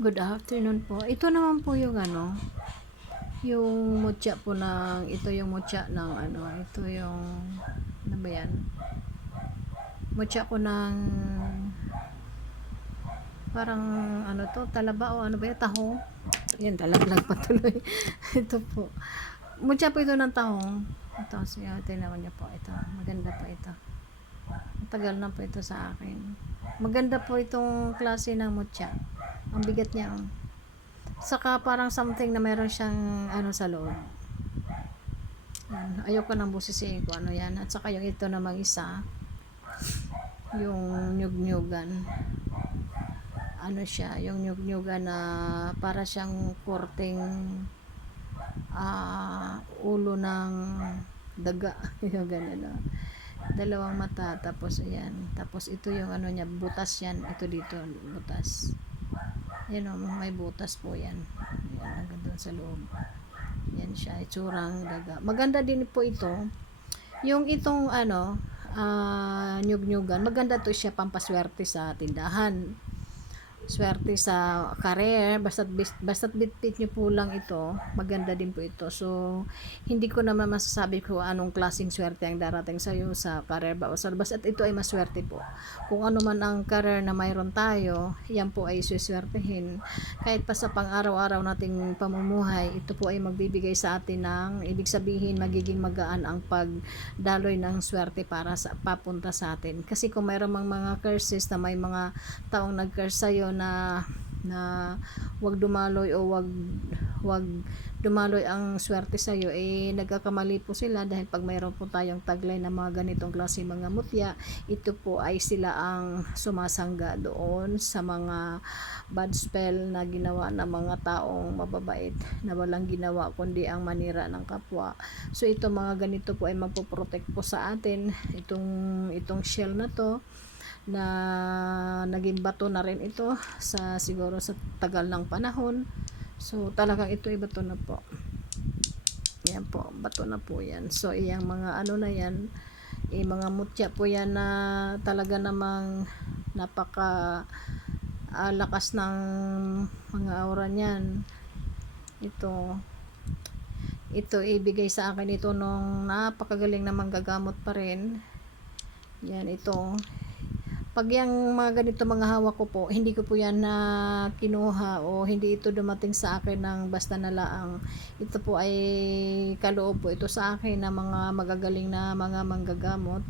Good afternoon po. Ito naman po yung yung mutya po ng, ito yung mutya ng ito yung, ano ba yan? Mutya ko ng, parang talaba o ano ba yan, tahong. Yan, talaglag pa tuloy. Ito po. Mutya po ito ng tahong. Ito, tinawan niyo po. Ito, maganda po ito. Matagal na po ito sa akin. Maganda po itong klase ng mutya. Ang bigat niya. Saka parang something na meron siyang sa loob. Yan. Ayoko nang busisiin ko ano yan. At saka yung ito namang isa, yung nyug-nyugan. Ano siya, yung nyug-nyugan na para siyang korteng ulo ng daga. Yung ganun na. Dalawang mata, tapos ayan. Tapos ito yung niya, butas yan. Ito dito, butas. Yan o, may butas po yan. Yan, hanggang doon sa loob. Yan siya, itsurang daga. Maganda din po ito. Yung itong nyug-nyugan, maganda to siya pampaswerte sa tindahan. Swerte sa career, basta't bitbit nyo po lang ito, maganda din po ito. So, hindi ko naman masasabi ko anong klaseng swerte ang darating sa iyo sa career ba o sa basta't ito ay maswerte po. Kung ano man ang career na mayroon tayo, yan po ay suswertehin. Kahit pa sa pang-araw-araw nating pamumuhay, ito po ay magbibigay sa atin ng, ibig sabihin, magiging magaan ang pagdaloy ng swerte para sa papunta sa atin. Kasi kung mayroon mga curses na may mga taong nag-curse sa'yo na wag dumaloy o wag dumaloy ang swerte sa iyo, nagkakamali po sila dahil pag mayroon po tayong taglay na mga ganitong klase mga mutya, ito po ay sila ang sumasangga doon sa mga bad spell na ginawa ng mga taong mababait na walang ginawa kundi ang manira ng kapwa. So ito mga ganito po ay magpo-protect po sa atin, itong shell na to na naging bato na rin ito siguro sa tagal ng panahon. So talagang ito ay bato na po. Yan po, bato na po yan. So iyang mga na yan, mga mutya po yan na talaga namang napaka lakas ng mga aura niyan. Ito ibigay sa akin ito nung napakagaling na manggagamot pa rin. Yan, ito pag yung mga ganito mga hawak ko po, hindi ko po yan na kinuha o hindi ito dumating sa akin ng basta na laang. Ito po ay kaloob po ito sa akin na mga magagaling na mga manggagamot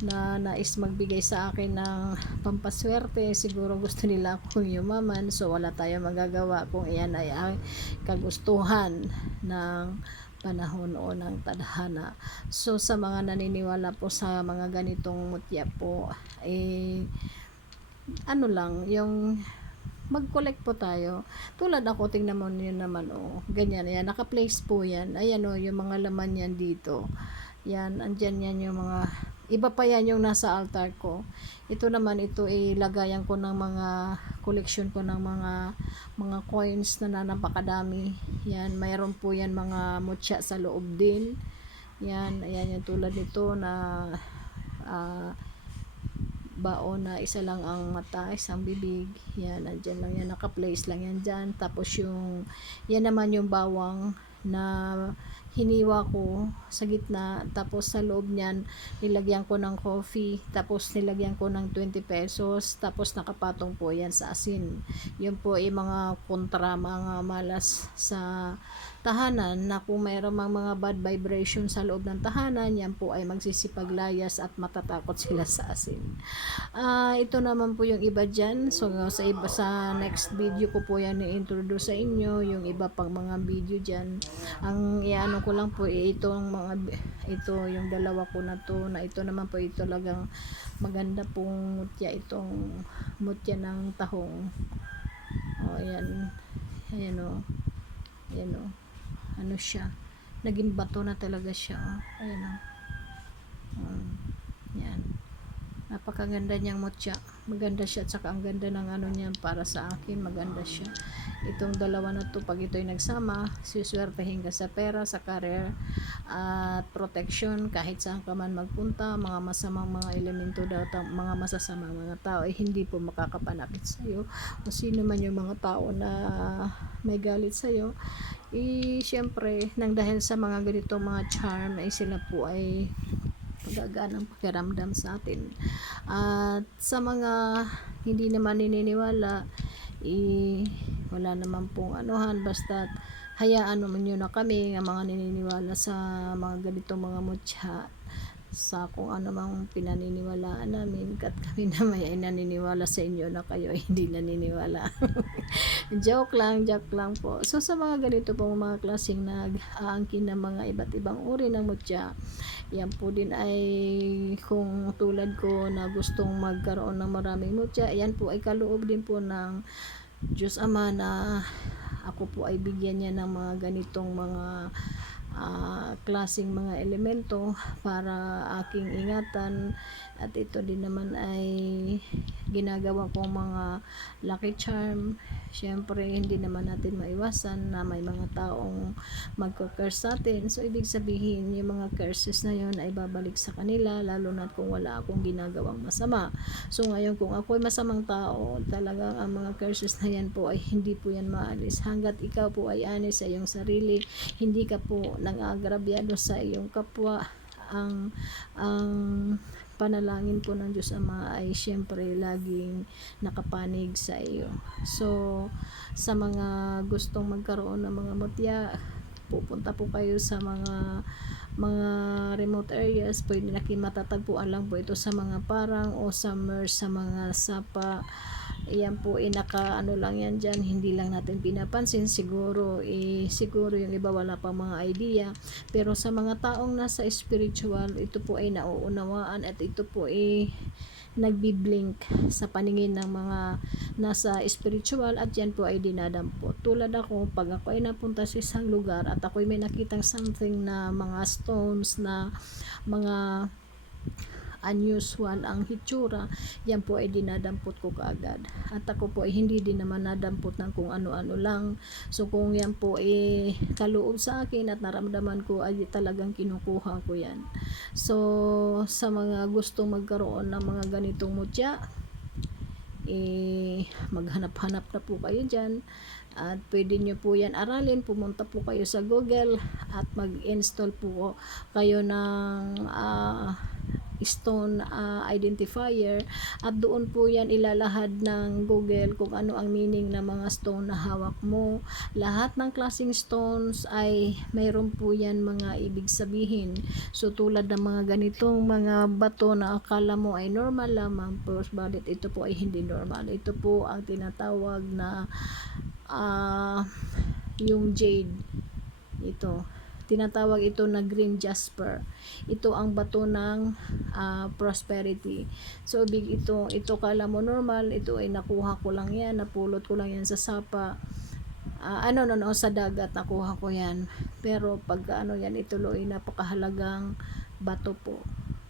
na nais magbigay sa akin ng pampaswerte. Siguro gusto nila akong yumaman, so wala tayong magagawa kung iyan ay kagustuhan ng panahon o ng tadhana. So sa mga naniniwala po sa mga ganitong mutya po, lang yung mag-collect po tayo. Tulad ako, tingnan mo yun naman ganyan, yan, naka-place po yan. Ayan yung mga laman yan dito. Yan, andyan yan yung mga, iba pa yan yung nasa altar ko. Ito naman, ito ilagayan ko ng mga collection ko ng mga coins na napakadami. Yan, mayroon po yan mga mutya sa loob din. Yan, ayan yung tulad nito na baon na isa lang ang mata, isang bibig. Yan, andyan lang yan, naka-place lang yan dyan. Tapos yan naman yung bawang na hiniwa ko sa gitna, tapos sa loob niyan nilagyan ko ng coffee, tapos nilagyan ko ng 20 pesos, tapos nakapatong po yan sa asin. Yun po ay mga kontra, mga malas sa tahanan, na kung mayroong mga bad vibration sa loob ng tahanan, yan po ay magsisipaglayas at matatakot sila sa asin. Ito naman po yung iba dyan. So sa next video ko po yan i-introduce sa inyo yung iba pang mga video dyan. Ang iano ko lang po ito yung dalawa ko na to, na ito naman po ito talagang maganda pong mutya, itong mutya ng tahong. Ayan ano siya, naging bato na talaga siya. Yan, napakaganda niyang mutya, maganda siya, at saka ang ganda ng niya para sa akin, maganda siya. Itong dalawa na to, pag ito'y nagsama, suswertehin ka sa pera, sa career, at protection kahit saan ka man magpunta. Mga masamang mga elemento daw, mga masasamang mga tao ay hindi po makakapanakit sa iyo. Kung sino man yung mga tao na may galit sa iyo, syempre nang dahil sa mga ganitong mga charm ay sila po ay gagaan ang pakiramdam sa atin. At sa mga hindi naman naniniwala, wala naman pong anuhan, basta hayaan naman nyo na kami ng mga naniniwala sa mga ganitong mga mutya, sa kung ano mang pinaniniwalaan namin, kat kami naman ay naniniwala sa inyo na kayo ay hindi naniniwala. Joke lang po. So sa mga ganito pong mga klaseng nag-aangkin ng mga iba't ibang uri ng mutya, yan po din ay kung tulad ko na gustong magkaroon ng maraming mutya, yan po ay kaloob din po ng Diyos Ama na ako po ay bigyan niya ng mga ganitong mga klaseng mga elemento para aking ingatan. At ito din naman ay ginagawa kong mga lucky charm. Syempre hindi naman natin maiwasan na may mga taong magka-curse sa atin, so ibig sabihin yung mga curses na yun ay babalik sa kanila, lalo na kung wala akong ginagawang masama. So ngayon kung ako ay masamang tao, talagang ang mga curses na yan po ay hindi po yan maalis hanggat ikaw po ay honest sa iyong sarili, hindi ka po nang-agrabyado sa iyong kapwa. Ang panalangin po ng Diyos Ama ay syempre laging nakapanig sa iyo. So sa mga gustong magkaroon ng mga mutya, pupunta po kayo sa mga remote areas, pwede matatagpuan lang po ito sa mga parang o sa mga sapa. Yan po ano lang yan dyan, hindi lang natin pinapansin, siguro yung iba wala pang mga idea, pero sa mga taong nasa spiritual, ito po ay nauunawaan at ito po ay nagbi-blink sa paningin ng mga nasa spiritual, at yan po ay dinadampot. Tulad ako, pag ako ay napunta sa isang lugar at ako ay may nakitang something na mga stones na mga unusual ang hitsura, yan po ay dinadampot ko kaagad. At ako po ay hindi din naman nadampot ng kung ano-ano lang. So kung yan po ay kaloob sa akin at naramdaman ko, ay talagang kinukuha ko yan. So sa mga gustong magkaroon ng mga ganitong mutya, maghanap-hanap na po kayo dyan, at pwede nyo po yan aralin. Pumunta po kayo sa Google at mag-install po kayo ng stone identifier, at doon po yan ilalahad ng Google kung ano ang meaning ng mga stone na hawak mo. Lahat ng klaseng stones ay mayroon po yan mga ibig sabihin. So tulad ng mga ganitong mga bato na akala mo ay normal lamang, balit ito po ay hindi normal. Ito po ang tinatawag na yung jade. Ito tinatawag ito na green jasper. Ito ang bato ng prosperity. So big ito kala mo normal, ito ay nakuha ko lang yan, napulot ko lang yan sa sapa, sa dagat nakuha ko yan. Pero pag yan, ito ay napakahalagang bato po.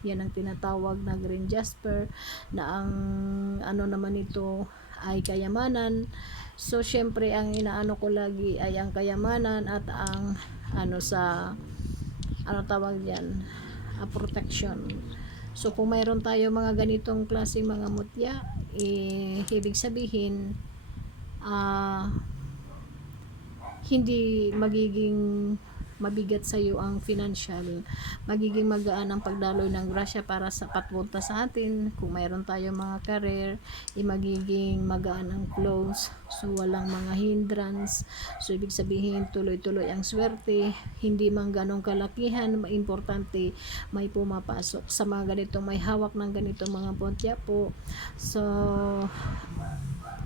Yan ang tinatawag na green jasper, na ang naman ito ay kayamanan. So syempre ang inaano ko lagi ay ang kayamanan at ang tawag diyan, protection. So kung mayroon tayo mga ganitong klaseng mga mutya, ibig sabihin hindi magiging mabigat sa iyo ang financial, magiging magaan ang pagdaloy ng grasya para sa patpunta sa atin. Kung mayroon tayo mga career, magiging magaan ang flows, so walang mga hindrance. So ibig sabihin tuloy-tuloy ang swerte, hindi man ganong kalakihan, importante may pumapasok. Sa mga ganitong may hawak ng ganitong mga mutya po, so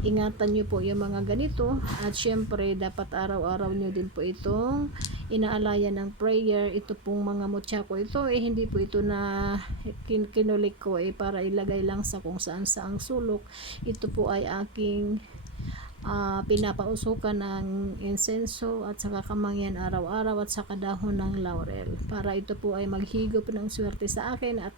ingatan nyo po yung mga ganito, at syempre dapat araw-araw nyo din po itong inaalayan ng prayer. Ito pong mga mutya ko ito hindi po ito na kinulik ko para ilagay lang sa kung saan saang sulok. Ito po ay aking pinapausukan ng insenso at saka kamangyan araw-araw, at saka dahon ng laurel, para ito po ay maghigop ng swerte sa akin at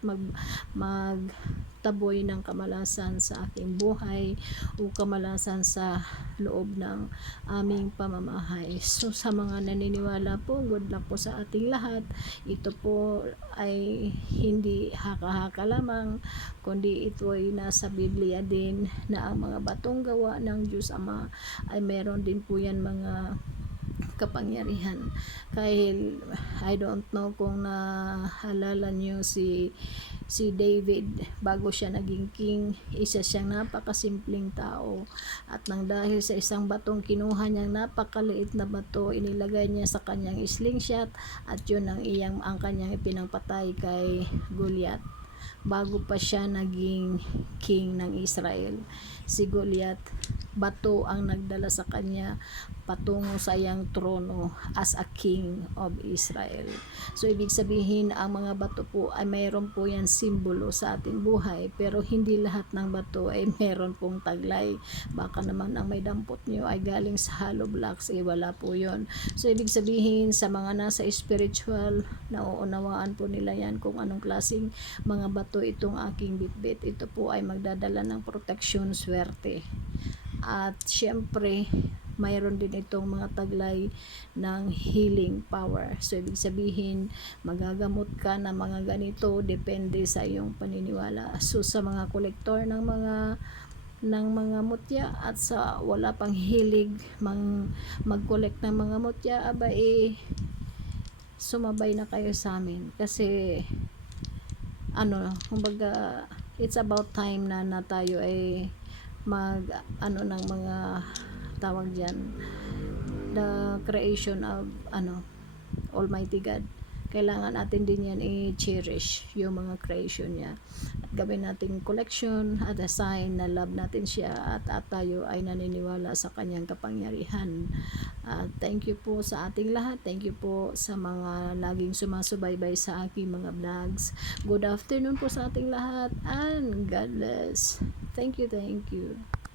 taboy ng kamalasan sa aking buhay o kamalasan sa loob ng aming pamamahay. So sa mga naniniwala po, good luck po sa ating lahat. Ito po ay hindi haka-haka lamang, kundi ito ay nasa Biblia din na ang mga batong gawa ng Diyos Ama ay meron din po yan mga kapangyarihan. Kahit I don't know kung naalala nyo si David, bago siya naging king, isa siyang napakasimpleng tao, at nang dahil sa isang batong kinuha niyang napakaliit na bato, inilagay niya sa kanyang slingshot, at yun ang kanyang ipinangpatay kay Goliath bago pa siya naging king ng Israel. Si Goliath, bato ang nagdala sa kanya patungo sa iyang trono as a king of Israel. So ibig sabihin, ang mga bato po ay mayroon po yan simbolo sa ating buhay, pero hindi lahat ng bato ay mayroon pong taglay. Baka naman ang may dampot nyo ay galing sa hollow blocks, wala po yon. So ibig sabihin, sa mga nasa spiritual, nauunawaan po nila yan kung anong klaseng mga bato itong aking bitbit. Ito po ay magdadala ng protection, swerte. At syempre, mayroon din itong mga taglay ng healing power. So ibig sabihin, magagamot ka ng mga ganito, depende sa iyong paniniwala. So sa mga kolektor ng mga mutya, at sa wala pang hilig mag-collect ng mga mutya, sumabay na kayo sa amin, kasi kumbaga, it's about time na tayo ay ng mga tawag diyan, the creation of Almighty God. Kailangan natin din yan i-cherish yung mga creation niya, at gawin nating collection at a sign na love natin siya, at tayo ay naniniwala sa kanyang kapangyarihan. Thank you po sa ating lahat. Thank you po sa mga laging sumasubaybay sa aking mga vlogs. Good afternoon po sa ating lahat, and God bless. Thank you.